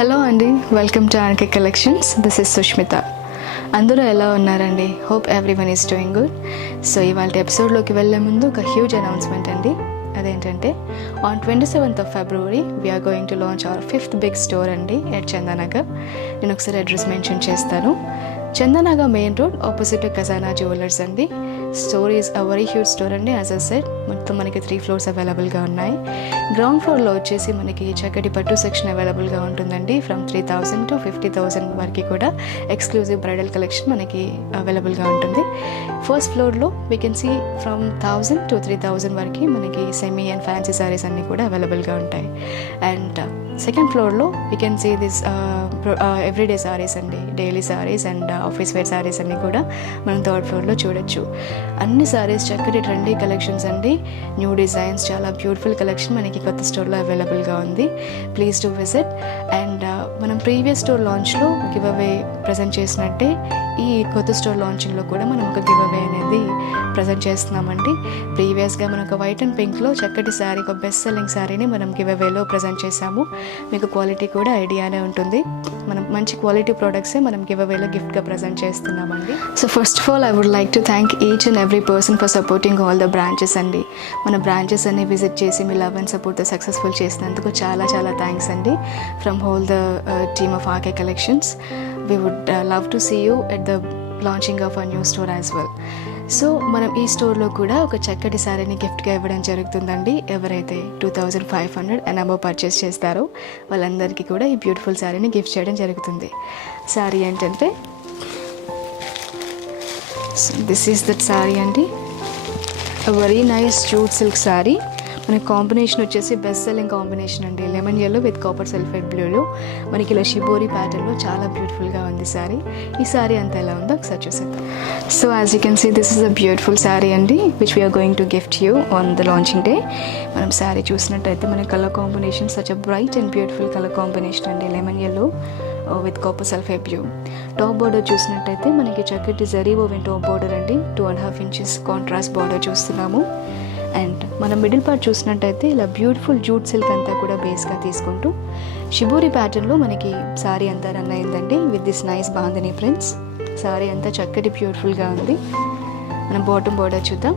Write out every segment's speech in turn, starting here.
Hello అండి, welcome to RK collections. This is Sushmita. అందరూ ఎలా ఉన్నారండి? Hope everyone is doing good. So ఇవాళ ఎపిసోడ్లోకి వెళ్ళే ముందు ఒక హ్యూజ్ అనౌన్స్మెంట్ అండి. అదేంటంటే on 27th of February we are going to launch our 5th big store అండి ఎట్ చందానగర్. నేను ఒకసారి అడ్రస్ మెన్షన్ చేస్తాను. Chandanagar main road opposite Khazana jewellers అండి. Store is a very huge store అండి. యాజ్ అ సెడ్ మొత్తం మనకి 3 floors అవైలబుల్గా ఉన్నాయి. గ్రౌండ్ ఫ్లోర్లో వచ్చేసి మనకి చక్కటి పట్టు సెక్షన్ అవైలబుల్గా ఉంటుందండి. ఫ్రమ్ 3,000 to 50,000 వరకు కూడా ఎక్స్క్లూజివ్ బ్రైడల్ కలెక్షన్ మనకి అవైలబుల్గా ఉంటుంది. ఫస్ట్ ఫ్లోర్లో we can see from 1,000 to 3,000 వరకు మనకి సెమీ అండ్ ఫ్యాన్సీ సారీస్ అన్నీ కూడా అవైలబుల్గా ఉంటాయి. అండ్ సెకండ్ ఫ్లోర్లో we can see this everyday saris అండి, daily saris and office wear saris అన్నీ కూడా మనం థర్డ్ ఫ్లోర్లో చూడొచ్చు. అన్ని సారీస్ చక్కటి ట్రెండీ కలెక్షన్స్ అండి, న్యూ డిజైన్స్, చాలా బ్యూటిఫుల్ కలెక్షన్ మనకి కొత్త స్టోర్లో అవైలబుల్గా ఉంది. Please to visit. అండ్ మనం ప్రీవియస్ స్టోర్ లాంచ్లో గివ్ అవే ప్రజెంట్ చేసినట్టే ఈ కొత్త స్టోర్ లాంచింగ్లో కూడా మనం ఒక గివ్ అవే అనేది ప్రజెంట్ చేస్తున్నామండి. ప్రీవియస్గా మనం ఒక వైట్ అండ్ పింక్లో చక్కటి శారీ, ఒక బెస్ట్ సెల్లింగ్ శారీని మనం గివ్ అవేలో ప్రజెంట్ చేసాము. మీకు క్వాలిటీ కూడా ఐడియానే ఉంటుంది. మనం మంచి క్వాలిటీ ప్రోడక్ట్సే మనం గివ్ అవేలో గిఫ్ట్గా ప్రజెంట్ చేస్తున్నామండి. So first of all I would like to thank each and every person for supporting all the branches అండి. మన బ్రాంచెస్ అన్ని విజిట్ చేసి మీ లవ్ అండ్ సపోర్ట్తో సక్సెస్ఫుల్ చేసినందుకు చాలా చాలా థ్యాంక్స్ అండి. From whole the team of RK collections. We would love to see you at the launching of our new store as well. So మనం ఈ స్టోర్లో కూడా ఒక చక్కటి శారీని గిఫ్ట్గా ఇవ్వడం జరుగుతుందండి. ఎవరైతే 2,500 అండ్ అబవ్ పర్చేస్ చేస్తారో వాళ్ళందరికీ కూడా ఈ బ్యూటిఫుల్ శారీని గిఫ్ట్ చేయడం జరుగుతుంది. శారీ ఏంటంటే దిస్ ఈస్ దట్ శారీ అండి. Very nice jute silk sari. మనకి కాంబినేషన్ వచ్చేసి బెస్ట్ సెల్లింగ్ కాంబినేషన్ అండి. Lemon yellow with copper sulphate బ్లూలో మనకి ఇలా షిబోరి ప్యాటర్న్లో చాలా బ్యూటిఫుల్గా ఉంది శారీ. ఈ శారీ అంతా ఎలా ఉందో ఒకసారి చూసేద్దాం. So as you can see this is a beautiful sari అండి which we are going to gift you on the launching day. మనం శారీ చూసినట్టయితే మన colour combination such a bright and beautiful colour combination అండి. Lemon yellow with copper sulphate blue. Top border చూసినట్టయితే మనకి చక్కటి zari oven top border అండి. 2.5 inches contrast border చూస్తున్నాము. And మన మిడిల్ పార్ట్ చూసినట్టయితే ఇలా బ్యూటిఫుల్ జూట్ సిల్క్ అంతా కూడా బేస్గా తీసుకుంటూ షిబోరి ప్యాటర్న్లో మనకి శారీ అంతా రన్ అయిందండి with this nice bandhani prints. Sari అంతా చక్కటి బ్యూటిఫుల్గా ఉంది. మనం బాటమ్ బార్డర్ చూద్దాం.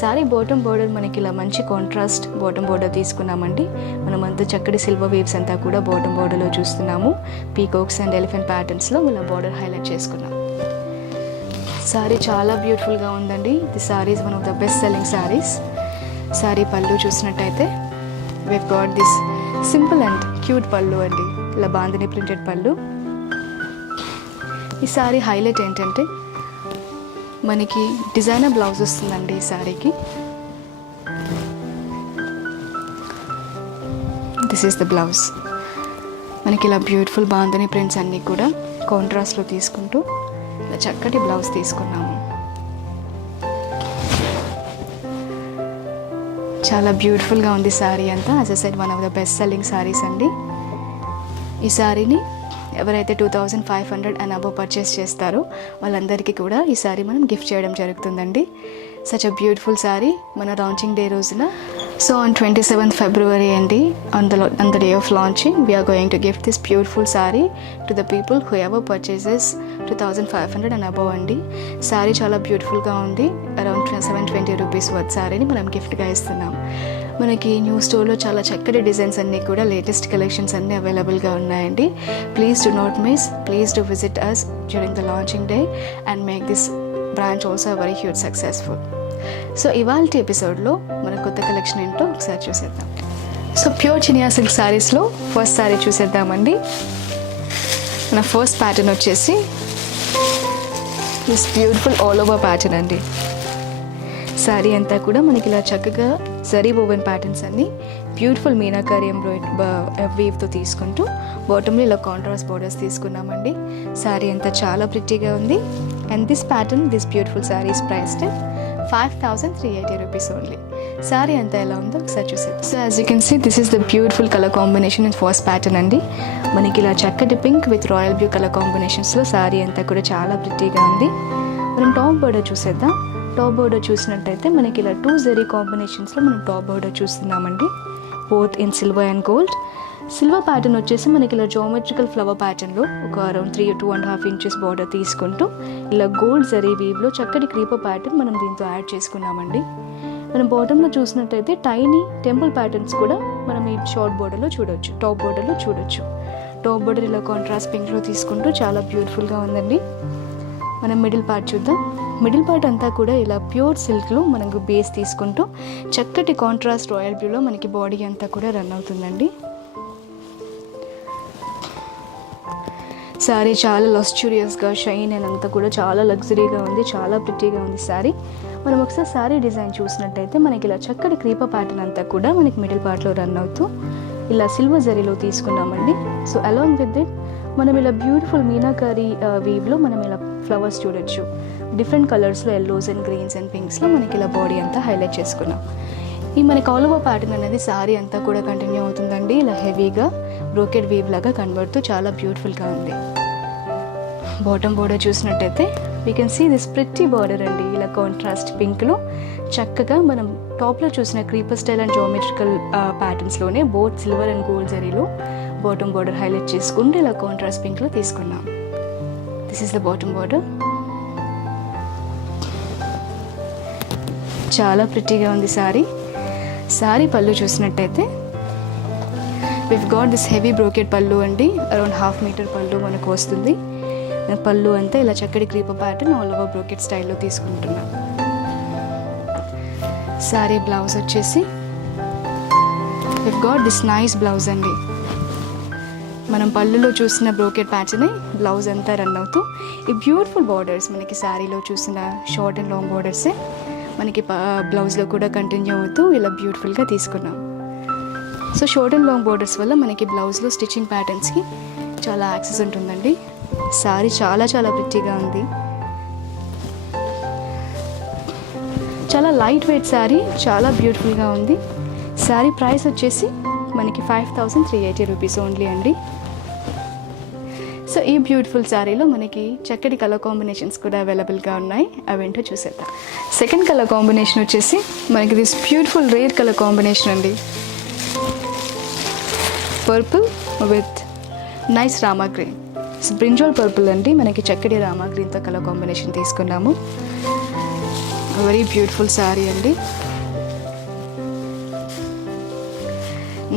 శారీ బాటమ్ బార్డర్ మనకి ఇలా మంచి కాంట్రాస్ట్ బాటమ్ బార్డర్ తీసుకున్నామండి. మనం అంతా చక్కటి సిల్వర్ వేవ్స్ అంతా కూడా బాటమ్ బార్డర్లో చూస్తున్నాము. పీకాక్స్ అండ్ ఎలిఫెంట్ ప్యాటర్న్స్లో ఇలా బార్డర్ హైలైట్ చేసుకున్నాం. శారీ చాలా బ్యూటిఫుల్గా ఉందండి. The sari is one of the best selling saris. Sari పళ్ళు చూసినట్టయితే we got this simple and cute పళ్ళు అండి, ఇలా బాందిని ప్రింటెడ్ పళ్ళు. ఈ శారీ హైలైట్ ఏంటంటే మనకి డిజైనర్ బ్లౌజ్ వస్తుందండి ఈ శారీకి. This is the blouse. మనకి ఇలా బ్యూటిఫుల్ బాందిని ప్రింట్స్ అన్నీ కూడా కాంట్రాస్ట్లో తీసుకుంటూ ఇలా చక్కటి బ్లౌజ్ తీసుకున్నాము. చాలా బ్యూటిఫుల్గా ఉంది శారీ అంతా. As I said one of the best selling saris అండి. ఈ శారీని ఎవరైతే 2,500 అండ్ అబవ్ పర్చేస్ చేస్తారో వాళ్ళందరికీ కూడా ఈ శారీ మనం గిఫ్ట్ చేయడం జరుగుతుందండి. సచ్ అ బ్యూటిఫుల్ శారీ మన లాంచింగ్ డే రోజున. సో ఆన్ 27th February అండి, on the day of launching we are going to gift this beautiful sari to the people who ever purchases 2,500 and above అండి. శారీ చాలా బ్యూటిఫుల్గా ఉంది. అరౌండ్ 720 రూపీస్ వర్త్ శారీని మనం గిఫ్ట్గా ఇస్తున్నాం. మనకి న్యూ స్టోర్లో చాలా చక్కటి డిజైన్స్ అన్నీ కూడా లేటెస్ట్ కలెక్షన్స్ అన్నీ అవైలబుల్గా ఉన్నాయండి. Please do not miss. Please do visit us during the launching day and make this branch also very huge successful. So ఇవాళ ఎపిసోడ్లో మన కొత్త కలెక్షన్ ఏంటో ఒకసారి చూసేద్దాం. సో ప్యూర్ చినియా సిల్క్ శారీస్లో ఫస్ట్ శారీ చూసేద్దామండి. మన ఫస్ట్ ప్యాటర్న్ వచ్చేసి this beautiful all over pattern అండి. శారీ అంతా కూడా మనకి ఇలా చక్కగా జరీ ఓవెన్ ప్యాటర్న్స్ అన్ని బ్యూటిఫుల్ మీనాకారి వీవ్తో తీసుకుంటూ బాటంలో ఇలా కాంట్రాస్ట్ బోర్డర్స్ తీసుకున్నామండి. శారీ అంతా చాలా ప్రిట్టీగా ఉంది. And this pattern, this beautiful sari is priced 5,380 rupees only. Sari అంతా ఎలా ఉందో ఒకసారి చూసేది. So as you can see this is the beautiful colour combination in first pattern అండి. మనకి ఇలా చక్కటి pink with royal blue colour కాంబినేషన్స్లో శారీ అంతా కూడా చాలా ప్రిట్టీగా ఉంది. మనం టాప్ బోర్డర్ చూసేద్దాం. టాప్ బోర్డర్ చూసినట్టయితే మనకి ఇలా 2 జరీ కాంబినేషన్స్లో మనం టాప్ బోర్డర్ చూస్తున్నామండి. Both in silver and gold. Silver pattern వచ్చేసి మనకి ఇలా జామెట్రికల్ ఫ్లవర్ ప్యాటర్న్లో ఒక అరౌండ్ 3-2.5 ఇంచెస్ బార్డర్ తీసుకుంటూ ఇలా గోల్డ్ జరీ వీవ్లో చక్కటి క్రీపర్ ప్యాటర్న్ మనం దీంతో యాడ్ చేసుకున్నామండి. మనం బాటంలో చూసినట్టయితే టైనీ టెంపుల్ ప్యాటర్న్స్ కూడా మనం ఈ షార్ట్ బోర్డర్లో చూడొచ్చు, టాప్ బోర్డర్లో చూడొచ్చు. టాప్ బోర్డర్ ఇలా కాంట్రాస్ట్ పింక్లో తీసుకుంటూ చాలా బ్యూటిఫుల్గా ఉందండి. మనం మిడిల్ పార్ట్ చూద్దాం. మిడిల్ పార్ట్ అంతా కూడా ఇలా ప్యూర్ సిల్క్లో మనకు బేస్ తీసుకుంటూ చక్కటి కాంట్రాస్ట్ రాయల్ బ్లూలో మనకి బాడీ అంతా కూడా రన్ అవుతుందండి. శారీ చాలా లక్స్యూరియస్గా షైన్ అండ్ అంతా కూడా చాలా లగ్జరీగా ఉంది, చాలా ప్రిటీగా ఉంది శారీ. మనం ఒకసారి శారీ డిజైన్ చూసినట్టయితే మనకి ఇలా చక్కటి క్రీపర్ ప్యాటర్న్ అంతా కూడా మనకి మిడిల్ పార్ట్లో రన్ అవుతూ ఇలా సిల్వర్ జరీలో తీసుకున్నామండి. సో అలాంగ్ విత్ ఇట్ మనం ఇలా బ్యూటిఫుల్ మీనాకారీ వీవ్లో మనం ఇలా ఫ్లవర్స్ చూడొచ్చు. డిఫరెంట్ కలర్స్లో ఎల్లోస్ అండ్ గ్రీన్స్ అండ్ పింక్స్లో మనకి ఇలా బాడీ అంతా హైలైట్ చేసుకున్నాం. ఈ మనకి ఆల్ ఓవర్ ప్యాటర్న్ అనేది శారీ అంతా కూడా కంటిన్యూ అవుతుందండి. ఇలా హెవీగా బ్రోకెడ్ వీవ్ లాగా కన్వర్ట్తో చాలా బ్యూటిఫుల్గా ఉంది. బాటమ్ బోర్డర్ చూసినట్టయితే we can see this pretty border అండి. ఇలా కాంట్రాస్ట్ పింక్లో చక్కగా మనం టాప్లో చూసిన క్రీపర్ స్టైల్ అండ్ జామెట్రికల్ ప్యాటర్న్స్లోనే బోత్ సిల్వర్ అండ్ గోల్డ్ జరీలో బాటమ్ బార్డర్ హైలైట్ చేసుకుంటూ ఇలా కాంట్రాస్ట్ పింక్లో తీసుకున్నాం. This is the bottom border. చాలా ప్రిట్టీగా ఉంది శారీ. శారీ పళ్ళు చూసినట్టయితే we've got this heavy brocade pallu అండి. అరౌండ్ 1/2 మీటర్ పళ్ళు మనకు వస్తుంది. పళ్ళు అంతా ఇలా చక్కటి creeper pattern all over brocade స్టైల్లో తీసుకుంటున్నాం. శారీ బ్లౌజ్ వచ్చేసి వివ్ గాట్ దిస్ నైస్ బ్లౌజ్ అండి. మనం పళ్ళులో చూసిన బ్రోకెడ్ ప్యాటర్నే బ్లౌజ్ అంతా రన్ అవుతూ ఈ బ్యూటిఫుల్ బార్డర్స్ మనకి శారీలో చూసిన షార్ట్ అండ్ లాంగ్ బార్డర్సే మనకి బ్లౌజ్లో కూడా కంటిన్యూ అవుతూ ఇలా బ్యూటిఫుల్గా తీసుకున్నాం. So short and long borders వల్ల మనకి బ్లౌజ్లో స్టిచ్చింగ్ ప్యాటర్న్స్కి చాలా యాక్సెస్ ఉంటుందండి. శారీ చాలా చాలా ప్రిట్టీగా ఉంది. చాలా లైట్ వెయిట్ శారీ, చాలా బ్యూటిఫుల్గా ఉంది. శారీ ప్రైస్ వచ్చేసి మనకి 5380 రూపీస్ ఓన్లీ అండి. సో ఈ బ్యూటిఫుల్ శారీలో మనకి చక్కటి కలర్ కాంబినేషన్స్ కూడా అవైలబుల్గా ఉన్నాయి. అవేంటో చూసేద్దాం. సెకండ్ కలర్ కాంబినేషన్ వచ్చేసి మనకి this beautiful rare colour combination అండి. Purple with nice Rama green. Brinjal purple అండి. మనకి చక్కటి రామా గ్రీన్తో కలర్ కాంబినేషన్ తీసుకున్నాము. వెరీ బ్యూటిఫుల్ శారీ అండి.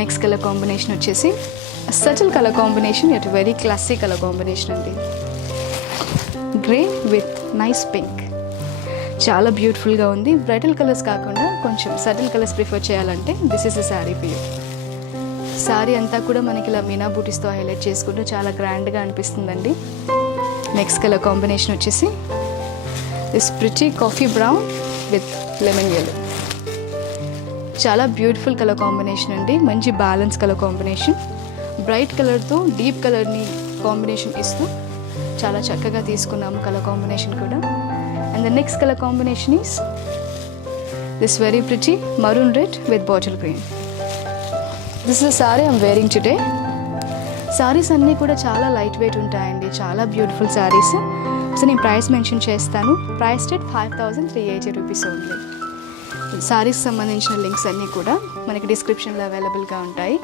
నెక్స్ట్ కలర్ కాంబినేషన్ వచ్చేసి subtle colour combination, at very classic colour combination అండి. Grey with nice pink. చాలా బ్యూటిఫుల్గా ఉంది. బ్రైటల్ కలర్స్ కాకుండా కొంచెం సటిల్ కలర్స్ ప్రిఫర్ చేయాలంటే this is a sari for you. Sari అంతా కూడా మనకి ఇలా మీనా బూటీస్తో హైలైట్ చేసుకుంటూ చాలా గ్రాండ్గా అనిపిస్తుందండి. నెక్స్ట్ కలర్ కాంబినేషన్ వచ్చేసి this pretty coffee brown with lemon yellow. చాలా బ్యూటిఫుల్ కలర్ కాంబినేషన్ అండి. మంచి బ్యాలెన్స్ కలర్ కాంబినేషన్. బ్రైట్ కలర్తో డీప్ కలర్ని కాంబినేషన్ ఇస్తూ చాలా చక్కగా తీసుకున్నాము కలర్ కాంబినేషన్ కూడా. And the next colour combination is this very pretty maroon red with bottle green. This is sorry I'm wearing today. Saris అన్నీ కూడా చాలా లైట్ వెయిట్ ఉంటాయండి. చాలా బ్యూటిఫుల్ సారీస్. సో నేను ప్రైస్ మెన్షన్ చేస్తాను. Price date 5380 rupees only. Saris సంబంధించిన links అన్నీ కూడా మనకి డిస్క్రిప్షన్లో అవైలబుల్గా ఉంటాయి.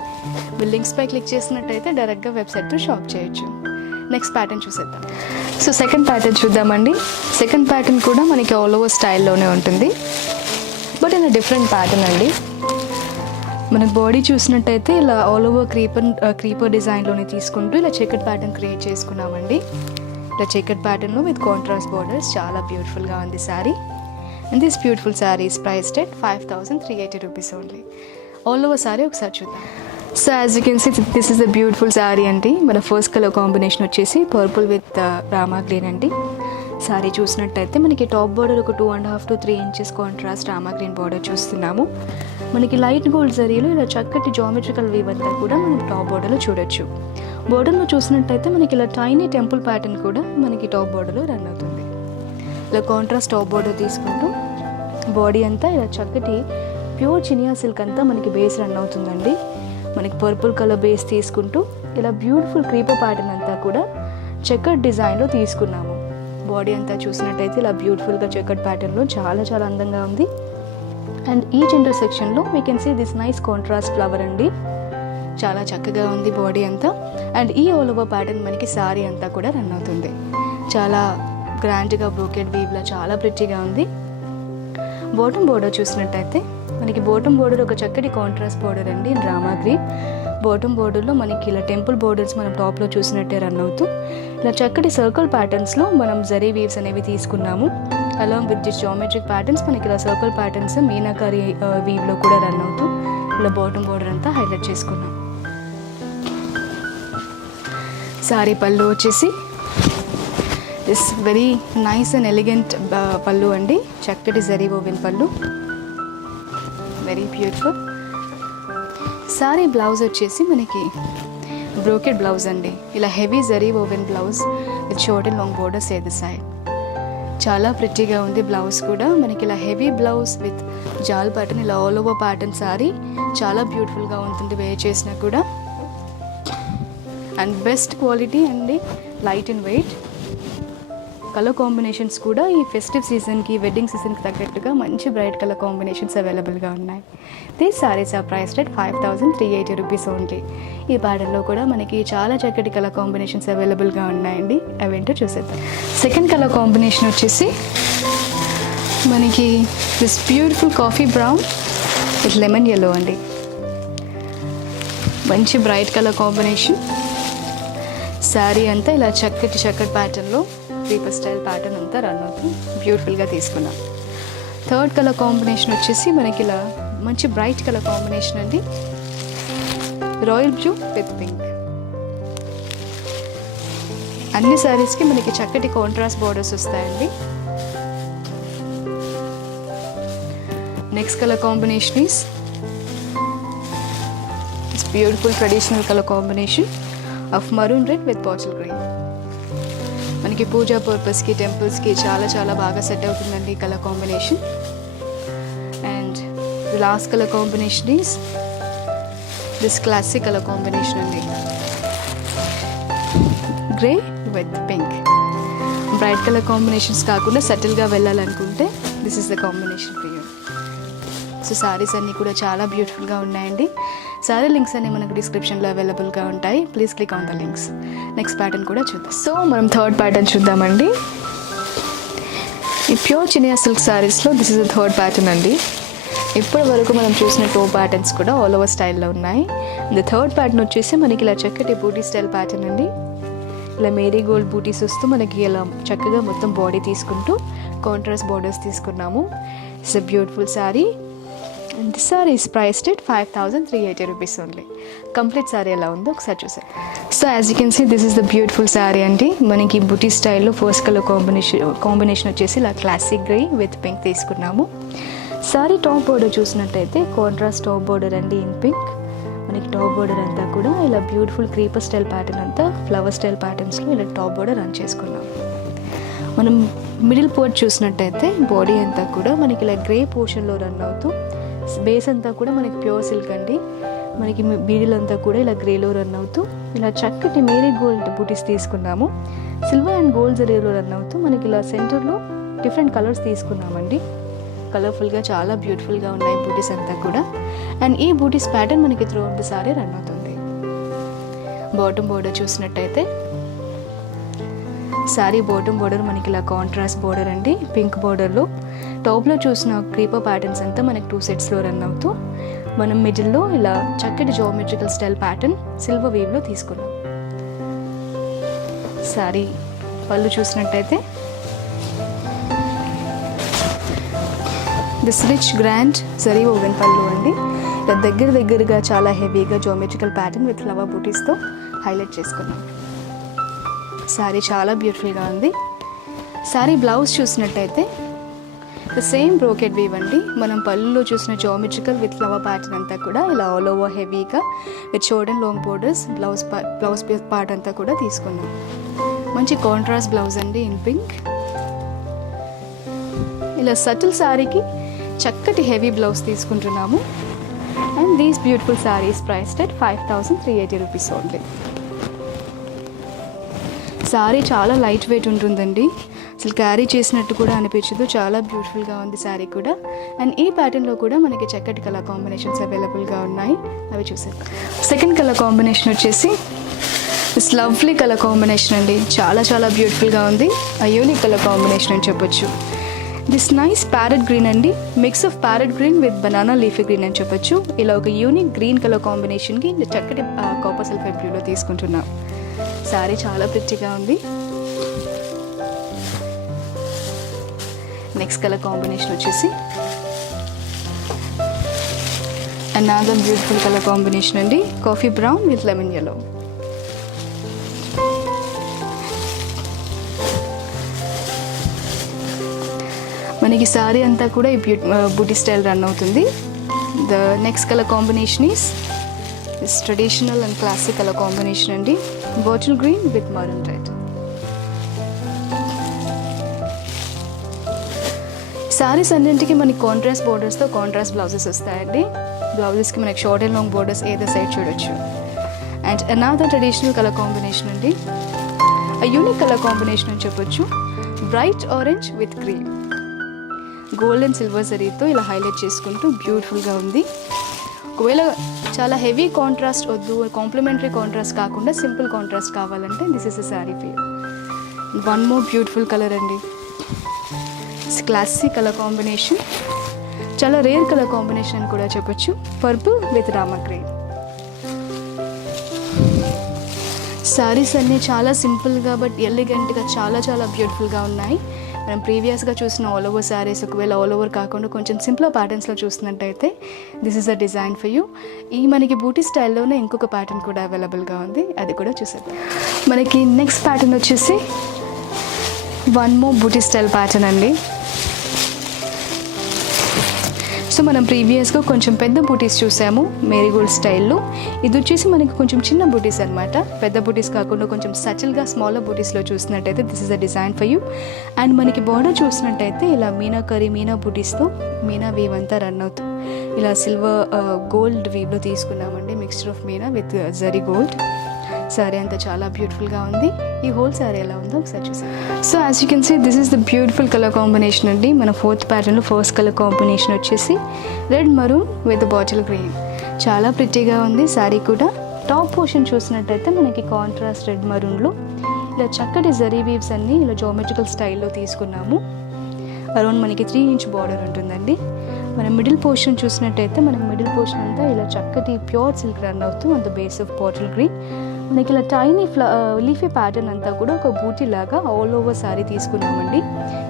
మీరు లింక్స్పై క్లిక్ చేసినట్టయితే డైరెక్ట్గా వెబ్సైట్ త్రూ షాప్ చేయొచ్చు. నెక్స్ట్ ప్యాటర్న్ చూసేద్దాం. సో సెకండ్ ప్యాటర్న్ చూద్దామండి. సెకండ్ ప్యాటర్న్ కూడా మనకి ఆల్ ఓవర్ స్టైల్లోనే ఉంటుంది, బట్ ఇన్ డిఫరెంట్ ప్యాటర్న్ అండి. మనకు బాడీ చూసినట్టయితే ఇలా ఆల్ ఓవర్ క్రీపర్ డిజైన్లోనే తీసుకుంటూ ఇలా చెకర్డ్ ప్యాటర్న్ క్రియేట్ చేసుకున్నామండి. ఇలా చెకర్డ్ ప్యాటర్న్లో విత్ కాంట్రాస్ట్ బార్డర్స్. చాలా బ్యూటిఫుల్గా ఉంది sari. And this beautiful sari is priced at 5380 rupees only. All over sari ఒకసారి చూద్దాం. So as you can see this is the beautiful sari అండి. మన ఫస్ట్ కలర్ కాంబినేషన్ వచ్చేసి పర్పుల్ విత్ రామా గ్రీన్ అండి. శారీ చూసినట్టయితే మనకి టాప్ బార్డర్ ఒక 2.5 to 3 inches contrast Rama green border చూస్తున్నాము. మనకి లైట్ గోల్డ్ జరీలో ఇలా చక్కటి జామెట్రికల్ వీవ్ అంతా కూడా మనం టాప్ బార్డర్లో చూడొచ్చు. బార్డర్లో చూసినట్టయితే మనకి ఇలా టైనీ టెంపుల్ ప్యాటర్న్ కూడా మనకి టాప్ బార్డర్లో రన్ అవుతుంది. ఇలా కాంట్రాస్ట్ టాప్ బార్డర్ తీసుకుంటూ బాడీ అంతా ఇలా చక్కటి ప్యూర్ చినియా సిల్క్ అంతా మనకి బేస్ రన్ అవుతుందండి. మనకి పర్పుల్ కలర్ బేస్ తీసుకుంటూ ఇలా బ్యూటిఫుల్ క్రీపర్ ప్యాటర్న్ అంతా కూడా చెకర్డ్ డిజైన్లో తీసుకున్నాము. బాడీ అంతా చూసినట్టయితే ఇలా బ్యూటిఫుల్గా చెకర్డ్ ప్యాటర్న్లో చాలా చాలా అందంగా ఉంది. అండ్ ఈచ్ ఇంటర్సెక్షన్లో we can see this nice contrast flower అండి. చాలా చక్కగా ఉంది బాడీ అంతా. అండ్ ఈ ఆల్ ఓవర్ ప్యాటర్న్ మనకి సారీ అంతా కూడా రన్ అవుతుంది. చాలా గ్రాండ్గా బ్రోకెడ్ వీవ్లా చాలా ప్రిటీగా ఉంది. బాటమ్ బోర్డర్ చూసినట్టయితే మనకి బాటమ్ బోర్డర్ ఒక చక్కటి కాంట్రాస్ట్ బోర్డర్ అండి, డ్రామా గ్రీన్. బాటమ్ బోర్డర్లో మనకి ఇలా టెంపుల్ బోర్డర్స్ మనం టాప్లో చూసినట్టే రన్ అవుతూ ఇలా చక్కటి సర్కిల్ ప్యాటర్న్స్లో మనం జరీ వీవ్స్ అనేవి తీసుకున్నాము. Along with this geometric patterns మనకి ఇలా సర్కిల్ ప్యాటర్న్స్ మీనాకారి వీవ్లో కూడా రన్ అవుతూ ఇలా బాటమ్ బోర్డర్ అంతా హైలైట్ చేసుకున్నాం. సారీ పళ్ళు వచ్చేసి this very nice and elegant pallu అండి, చక్కటి zari woven pallu, very beautiful. Sari blouse వచ్చేసి మనకి బ్రోకెడ్ బ్లౌజ్ అండి, ఇలా heavy zari woven blouse with short and long borders at the side. చాలా ప్రిటీగా ఉంది బ్లౌజ్ కూడా. మనకి ఇలా heavy blouse with jaal pattern, ఇలా ఆల్ ఓవర్ ప్యాటర్న్ సారీ చాలా బ్యూటిఫుల్గా ఉంటుంది వేర్ చేసినా కూడా. అండ్ బెస్ట్ క్వాలిటీ అండి, light and weight. Colour combinations కూడా ఈ ఫెస్టివ్ సీజన్కి, వెడ్డింగ్ సీజన్కి తగ్గట్టుగా మంచి బ్రైట్ కలర్ కాంబినేషన్స్ అవైలబుల్గా ఉన్నాయి. These saris are priced at 5,380 rupees only. ఈ ప్యాటర్న్లో కూడా మనకి చాలా చక్కటి కలర్ కాంబినేషన్స్ అవైలబుల్గా ఉన్నాయండి, అవేంటో చూసేద్దాం. సెకండ్ కలర్ కాంబినేషన్ వచ్చేసి మనకి this beautiful coffee brown with lemon yellow అండి, మంచి బ్రైట్ కలర్ కాంబినేషన్. శారీ అంతా ఇలా చక్కటి ప్యాటర్న్లో క్రీపర్ స్టైల్ ప్యాటర్న్ అంతా రన్ అవుతుంది, బ్యూటిఫుల్గా తీసుకున్నాం. థర్డ్ కలర్ కాంబినేషన్ వచ్చేసి మనకి ఇలా మంచి బ్రైట్ కలర్ కాంబినేషన్ అండి, రాయల్ బ్లూ విత్ పింక్. అన్ని శారీస్కి మనకి చక్కటి కాంట్రాస్ట్ బార్డర్స్ వస్తాయండి. Next colour combination is it's beautiful traditional colour combination of maroon red with bottle green. మనకి పూజా పర్పస్కి, టెంపుల్స్కి చాలా బాగా సెట్ అవుతుందండి ఈ colour combination. And last colour combination is this classic colour combination అండి, grey with pink. Bright colour combinations కాకుండా సటిల్గా వెళ్ళాలనుకుంటే this is the combination for you. So saris అన్నీ కూడా చాలా బ్యూటిఫుల్గా ఉన్నాయండి. సారీ లింక్స్ అన్నీ మనకు డిస్క్రిప్షన్లో అవైలబుల్గా ఉంటాయి, please click on the links. Next pattern కూడా చూద్దాం. సో మనం థర్డ్ ప్యాటర్న్ చూద్దామండి. ఈ ప్యూర్ చినియా సిల్క్ సారీస్లో this is the third pattern అండి. ఇప్పటి వరకు మనం చూసిన 2 ప్యాటర్న్స్ కూడా ఆల్ ఓవర్ స్టైల్లో ఉన్నాయి. ద థర్డ్ ప్యాటర్న్ వచ్చేసి మనకి ఇలా చక్కటి బూటీ స్టైల్ ప్యాటర్న్ అండి, ఇలా మేరీ గోల్డ్ బూటీస్ వస్తూ మనకి ఇలా చక్కగా మొత్తం బాడీ తీసుకుంటూ కాంట్రాస్ట్ బార్డర్స్ తీసుకున్నాము. It's a beautiful sari. And this sari is priced at 5,380 rupees only. Complete sari ఎలా ఉందో ఒకసారి చూసారు. So as you can see this is the beautiful sari అండి. మనకి బుటీ స్టైల్లో ఫస్ట్ కలర్ కాంబినేషన్ వచ్చేసి ఇలా క్లాసిక్ గ్రే విత్ పింక్ తీసుకున్నాము. సారీ టాప్ బోర్డర్ చూసినట్టయితే కాంట్రాస్ట్ టాప్ బోర్డర్ అండి ఇన్ పింక్. మనకి టాప్ బోర్డర్ అంతా కూడా ఇలా బ్యూటిఫుల్ క్రీపర్ స్టైల్ ప్యాటర్న్ అంతా ఫ్లవర్ స్టైల్ ప్యాటర్న్స్లో ఇలా టాప్ బోర్డర్ రన్ చేసుకున్నాం. మనం మిడిల్ పోర్ట్ చూసినట్టయితే బాడీ అంతా కూడా మనకి ఇలా గ్రే పోర్షన్లో రన్ అవుతూ, బేస్ అంతా కూడా మనకి ప్యూర్ సిల్క్ అండి. మనకి బీడిల్ అంతా కూడా ఇలా గ్రేలో రన్ అవుతూ ఇలా చక్కటి మేరీ గోల్డ్ బూటీస్ తీసుకున్నాము. సిల్వర్ అండ్ గోల్డ్ జరీలో రన్ అవుతూ మనకి ఇలా సెంటర్లో డిఫరెంట్ కలర్స్ తీసుకున్నామండి. కలర్ఫుల్గా చాలా బ్యూటిఫుల్గా ఉన్నాయి బూటీస్ అంతా కూడా. అండ్ ఈ బూటీస్ ప్యాటర్న్ మనకి through out the sorry run అవుతుంది. బాటమ్ బోర్డర్ చూసినట్టయితే సారీ బాటమ్ బోర్డర్ మనకి ఇలా కాంట్రాస్ట్ బోర్డర్ అండి, పింక్ బోర్డర్లో. టాప్లో చూసిన క్రీపర్ ప్యాటర్న్స్ అంతా మనకి 2 సెట్స్లో రన్ అవుతూ మనం మిడిల్లో ఇలా చక్కటి జామెట్రికల్ స్టైల్ ప్యాటర్న్ సిల్వర్ వేవ్లో తీసుకున్నాం. సారీ పళ్ళు చూసినట్టయితే this rich grand zari woven pallu అండి. ఇలా దగ్గరగా చాలా హెవీగా జామెట్రికల్ ప్యాటర్న్ విత్ ఫ్లవర్ బూటీస్తో హైలైట్ చేసుకున్నాం. సారీ చాలా బ్యూటిఫుల్గా ఉంది. సారీ బ్లౌజ్ చూసినట్టయితే ద సేమ్ బ్రోకెడ్ వీవ్ అండి. మనం పళ్ళులో చూసిన జామెట్రికల్ విత్ ఫ్లవర్ ప్యాటర్న్ అంతా కూడా ఇలా ఆల్ ఓవర్ హెవీగా with short and long borders blouse part అంతా కూడా తీసుకున్నాం. మంచి కాంట్రాస్ట్ బ్లౌజ్ అండి ఇన్ పింక్. ఇలా సటిల్ సారీకి చక్కటి హెవీ బ్లౌజ్ తీసుకుంటున్నాము. And these beautiful saris priced at 5,380 rupees only. Sorry చాలా లైట్ వెయిట్ ఉంటుందండి, అసలు క్యారీ చేసినట్టు కూడా అనిపించదు, చాలా బ్యూటిఫుల్గా ఉంది శారీ కూడా. అండ్ ఈ ప్యాటర్న్లో కూడా మనకి చక్కటి కలర్ కాంబినేషన్స్ అవైలబుల్గా ఉన్నాయి, అవి చూసారు. సెకండ్ కలర్ కాంబినేషన్ వచ్చేసి దిస్ లవ్లీ కలర్ కాంబినేషన్ అండి, చాలా చాలా బ్యూటిఫుల్గా ఉంది. ఆ యూనిక్ కలర్ కాంబినేషన్ అని చెప్పొచ్చు. దిస్ నైస్ ప్యారెట్ గ్రీన్ అండి, mix of parrot green with banana leafy green అని చెప్పొచ్చు. ఇలా ఒక యూనిక్ గ్రీన్ కలర్ కాంబినేషన్కి చక్కటి కాపర్ సల్ఫేట్ బ్లూలో తీసుకుంటున్నాం. శారీ చాలా ప్రిట్టిగా ఉంది. నెక్స్ట్ కలర్ కాంబినేషన్ వచ్చేసి అనదర్ బ్యూటిఫుల్ కలర్ కాంబినేషన్ అండి, coffee brown with lemon yellow. మనకి సారీ అంతా కూడా ఈ బూటీ స్టైల్ రన్ అవుతుంది. The next colour combination is this traditional and classic colour combination అండి, bottle green with maroon red. Saris అన్నింటికి మనకి కాంట్రాస్ట్ బోర్డర్స్తో కాంట్రాస్ట్ బ్లౌజెస్ వస్తాయండి. బ్లౌజెస్కి మనకి షార్ట్ అండ్ లాంగ్ బోర్డర్స్ ఏదో సైడ్ చూడొచ్చు. And another traditional colour combination అండి, ఆ యూనిక్ కలర్ కాంబినేషన్ అని చెప్పొచ్చు. Bright orange with green, gold and silver జరీతో ఇలా హైలైట్ చేసుకుంటూ బ్యూటిఫుల్గా ఉంది. ఒకవేళ చాలా హెవీ కాంట్రాస్ట్ వద్దు, కాంప్లిమెంటరీ కాంట్రాస్ట్ కాకుండా సింపుల్ కాంట్రాస్ట్ కావాలంటే this is a sari for you. One more beautiful colour అండి, క్లాసిక్ కలర్ కాంబినేషన్, చాలా రేర్ కలర్ కాంబినేషన్ అని కూడా చెప్పొచ్చు. Purple with rama green. Saris అన్నీ చాలా సింపుల్గా బట్ ఎలిగెంట్గా చాలా చాలా బ్యూటిఫుల్గా ఉన్నాయి. మనం ప్రీవియస్గా చూసిన ఆల్ ఓవర్ శారీస్ ఒకవేళ ఆల్ ఓవర్ కాకుండా కొంచెం సింపుల్ ప్యాటర్న్స్లో చూసినట్టయితే this is a design for you. ఈ మనకి బూటీ స్టైల్లోనే ఇంకొక ప్యాటర్న్ కూడా అవైలబుల్గా ఉంది, అది కూడా చూసేద్దాం. మనకి నెక్స్ట్ ప్యాటర్న్ వచ్చేసి వన్ మోర్ బూటీ స్టైల్ ప్యాటర్న్ అండి. సో మనం ప్రీవియస్గా కొంచెం పెద్ద బూటీస్ చూసాము మేరీగోల్డ్ స్టైల్లో. ఇది వచ్చేసి మనకి కొంచెం చిన్న బూటీస్ అనమాట, పెద్ద బూటీస్ కాకుండా కొంచెం సటిల్గా స్మాలర్ బూటీస్లో చూసినట్టయితే this is a design for you. And మనకి బార్డర్ చూసినట్టయితే ఇలా మీనా బూటీస్తో మీనా వీవ్ అంతా రన్ అవుతూ ఇలా సిల్వర్ గోల్డ్ వీవ్లో తీసుకున్నామండి, mixture of Meena with zari gold. Sari అంతా చాలా బ్యూటిఫుల్గా ఉంది. ఈ హోల్ శారీ ఎలా ఉందో ఒకసారి చూసాం. So as you can see this is the beautiful colour combination అండి. మన ఫోర్త్ ప్యాటర్న్లో ఫస్ట్ కలర్ కాంబినేషన్ వచ్చేసి red maroon with bottle green, చాలా ప్రిట్టీగా ఉంది శారీ కూడా. టాప్ పోర్షన్ చూసినట్టయితే మనకి కాంట్రాస్ట్ రెడ్ మరూన్లో ఇలా చక్కటి జరీ వీవ్స్ అన్నీ ఇలా జోమెట్రికల్ స్టైల్లో తీసుకున్నాము. అరౌండ్ మనకి 3 ఇంచ్ బార్డర్ ఉంటుందండి. మన మిడిల్ పోర్షన్ చూసినట్టయితే మనకి మిడిల్ పోర్షన్ అంతా ఇలా చక్కటి ప్యూర్ సిల్క్ రన్ అవుతూ on the base of bottle green మనకి ఇలా టైనీ లీఫీ ప్యాటర్న్ అంతా కూడా ఒక బూటీ లాగా ఆల్ ఓవర్ శారీ తీసుకున్నామండి.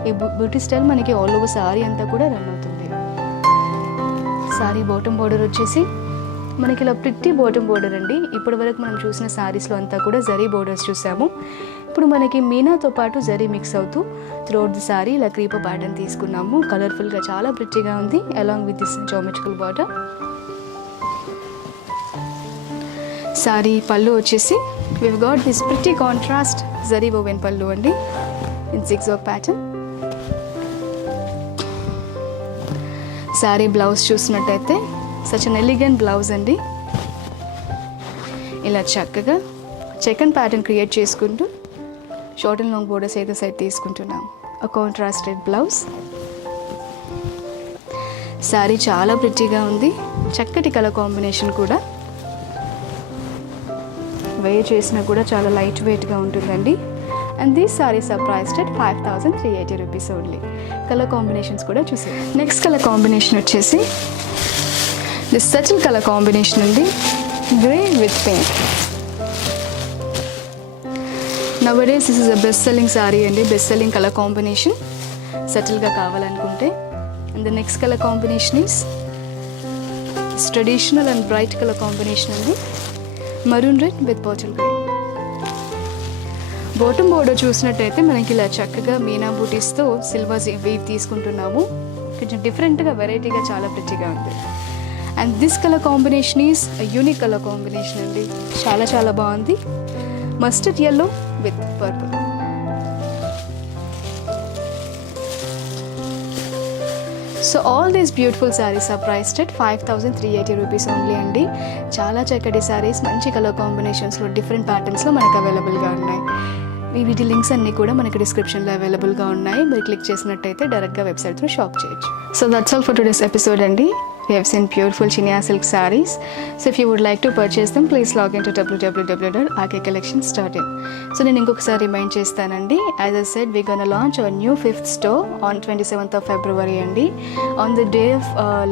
ఈ బూటీ స్టైల్ మనకి ఆల్ ఓవర్ శారీ అంతా కూడా రన్ అవుతుంది. శారీ బాటమ్ బార్డర్ వచ్చేసి మనకి ఇలా ప్రిట్టి బాటమ్ బార్డర్ అండి. ఇప్పటి వరకు మనం చూసిన శారీస్లో అంతా కూడా జరీ బోర్డర్స్ చూసాము. ఇప్పుడు మనకి మీనాతో పాటు జరీ మిక్స్ అవుతూ త్రూఅవుట్ ది శారీ ఇలా క్రీపర్ ప్యాటర్న్ తీసుకున్నాము. కలర్ఫుల్గా చాలా ప్రిట్టీగా ఉంది along with this geometrical border. Sorry పళ్ళు వచ్చేసి we've got this pretty contrast zari woven pallu andi in zigzag pattern. Sorry blouse చూసినట్టయితే such an elegant blouse అండి. ఇలా చక్కగా చెకన్ ప్యాటర్న్ క్రియేట్ చేసుకుంటూ షార్ట్ అండ్ లాంగ్ బోర్డర్స్ ఏదో సైడ్ తీసుకుంటున్నాం. a contrasted blouse. Sorry చాలా ప్రిట్టీగా ఉంది, చక్కటి కలర్ కాంబినేషన్ కూడా. వేర్ చేసినా కూడా చాలా లైట్ వెయిట్గా ఉంటుందండి. And these saris are priced at 5,380 rupees only. Colour combinations కూడా చూసాం. నెక్స్ట్ కలర్ కాంబినేషన్ వచ్చేసి దిస్ సటిల్ కలర్ కాంబినేషన్ అండి, grey with pink. Nowadays this is a best selling sari అండి, బెస్ట్ సెల్లింగ్ కలర్ కాంబినేషన్ సటిల్గా కావాలనుకుంటే. And the next colour combination is traditional and bright colour combination అండి, maroon red with bottle green. Bottom border చూసినట్టయితే మనకి ఇలా చక్కగా Meena బూటీస్తో silver weave తీసుకుంటున్నాము. కొంచెం డిఫరెంట్గా వెరైటీగా చాలా ప్రిట్టీగా ఉంది. And this colour combination is unique colour combination అండి, చాలా చాలా బాగుంది. Mustard yellow with purple. So all these beautiful saris are priced at 5,380 rupees only అండి. చాలా చక్కటి శారీస్ మంచి కలర్ కాంబినేషన్స్లో డిఫరెంట్ ప్యాటర్న్స్లో మనకు అవైలబుల్గా ఉన్నాయి. వీటి లింక్స్ అన్నీ కూడా మనకి డిస్క్రిప్షన్లో అవైలబుల్గా ఉన్నాయి. మీరు క్లిక్ చేసినట్టయితే డైరెక్ట్గా వెబ్సైట్ త్రూ షాప్ చేయొచ్చు. So that's all for today's episode అండి. We have seen beautiful Chinia silk sarees. So if you would like to purchase them, please log into www.rkcollections.in. So నేను ఇంకొకసారి రిమైండ్ చేస్తానండి. As I said, we're gonna launch our new 5th store on 27th of February అండి. On the day of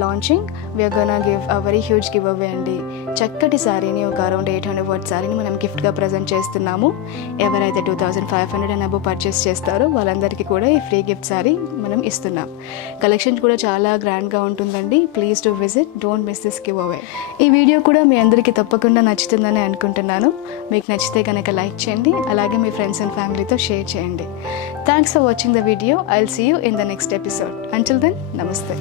launching, we are gonna give a very huge giveaway అండి. చక్కటి సారీని ఒక around 800 what సారీని మనం గిఫ్ట్గా present చేస్తున్నాము. ఎవరైతే 2500 and above purchase చేస్తారో వాళ్ళందరికీ కూడా ఈ ఫ్రీ గిఫ్ట్ సారీ మనం ఇస్తున్నాం. కలెక్షన్ కూడా చాలా గ్రాండ్గా ఉంటుందండి. Please to visit, don't miss this give away. ఈ వీడియో కూడా మీ అందరికీ తప్పకుండా నచ్చుతుందని అనుకుంటున్నాను. మీకు నచ్చితే కనుక లైక్ చేయండి, అలాగే మీ ఫ్రెండ్స్ అండ్ ఫ్యామిలీతో షేర్ చేయండి. Thanks for watching the video. I will see you in the next episode. Until then, నమస్తే.